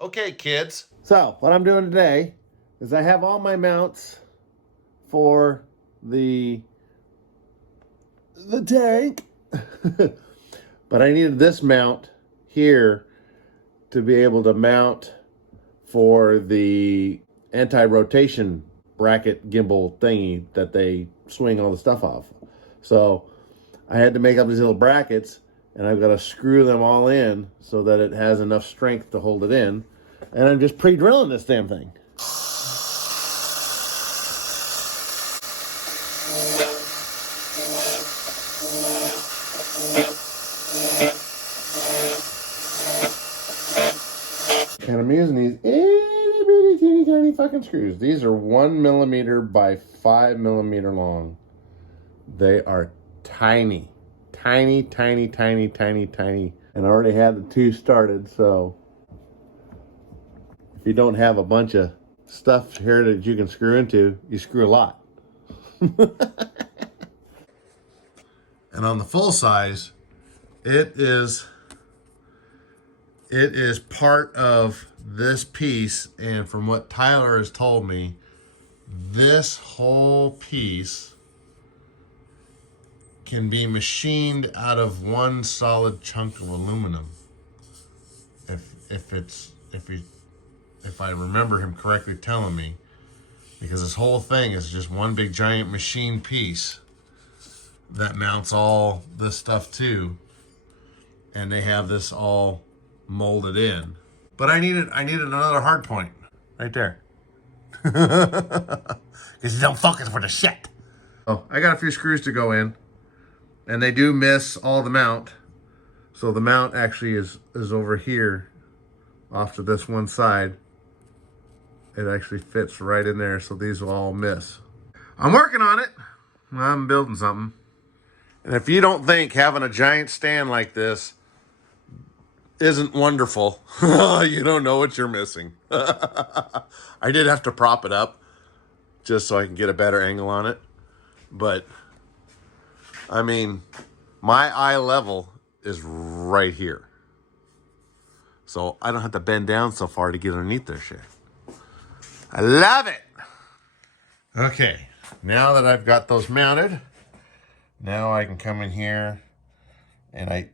Okay, kids. So what I'm doing today is I have all my mounts for the tank, but I needed this mount here to be able to mount for the anti-rotation bracket gimbal thingy that they swing all the stuff off. So I had to make up these little brackets, and I've got to screw them all in so that it has enough strength to hold it in. And I'm just pre-drilling this damn thing. And I'm using these itty bitty teeny tiny fucking screws. These are 1 millimeter by 5 millimeter long. They are tiny. Tiny, tiny, tiny, tiny, tiny. And I already had the two started, so if you don't have a bunch of stuff here that you can screw into, you screw a lot. And on the full size, it is part of this piece, and from what Tyler has told me, this whole piece can be machined out of one solid chunk of aluminum. If I remember him correctly telling me, because this whole thing is just one big giant machine piece that mounts all this stuff too, and they have this all molded in. But I needed another hard point right there, because you don't focus for the shit. Oh, I got a few screws to go in, and they do miss all the mount. So the mount actually is over here, off to this one side. It actually fits right in there, so these will all miss. I'm working on it. I'm building something. And if you don't think having a giant stand like this isn't wonderful, you don't know what you're missing. I did have to prop it up just so I can get a better angle on it. But, I mean, my eye level is right here. So I don't have to bend down so far to get underneath their shit. I love it. Okay, now that I've got those mounted, now I can come in here, and I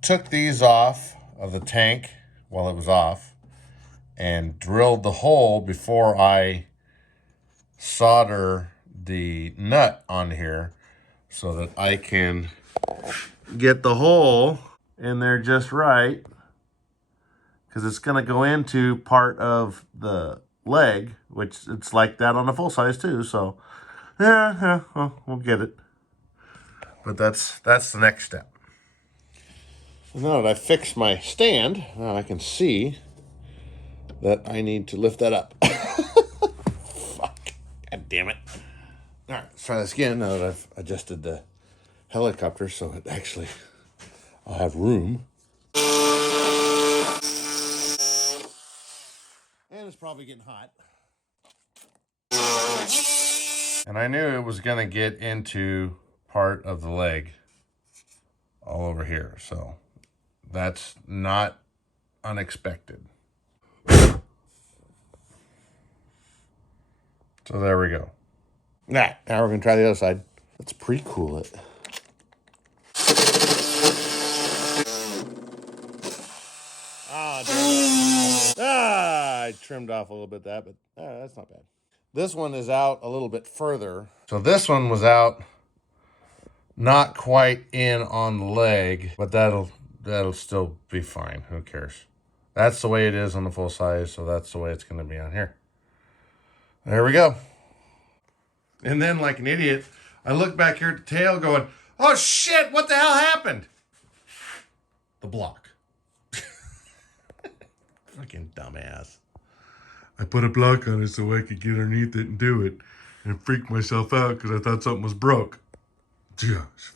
took these off of the tank while it was off and drilled the hole before I solder the nut on here so that I can get the hole in there just right, because it's going to go into part of the leg, which it's like that on the full size too. So yeah, well, we'll get it. But that's the next step. Now that I've fixed my stand, now I can see that I need to lift that up. Fuck. God damn it. All right, let's try this again now that I've adjusted the helicopter so it actually, I'll have room. And it's probably getting hot. And I knew it was going to get into part of the leg all over here, so that's not unexpected. So there we go. Now we're going to try the other side. Let's pre-cool it. I trimmed off a little bit of that, but that's not bad. This one is out a little bit further. So this one was out not quite in on the leg, but that'll still be fine. Who cares? That's the way it is on the full size, so that's the way it's going to be on here. There we go. And then, like an idiot, I look back here at the tail going, oh shit, what the hell happened? The block. Fucking dumbass. I put a block on it so I could get underneath it and do it, and freak myself out because I thought something was broke. Gosh,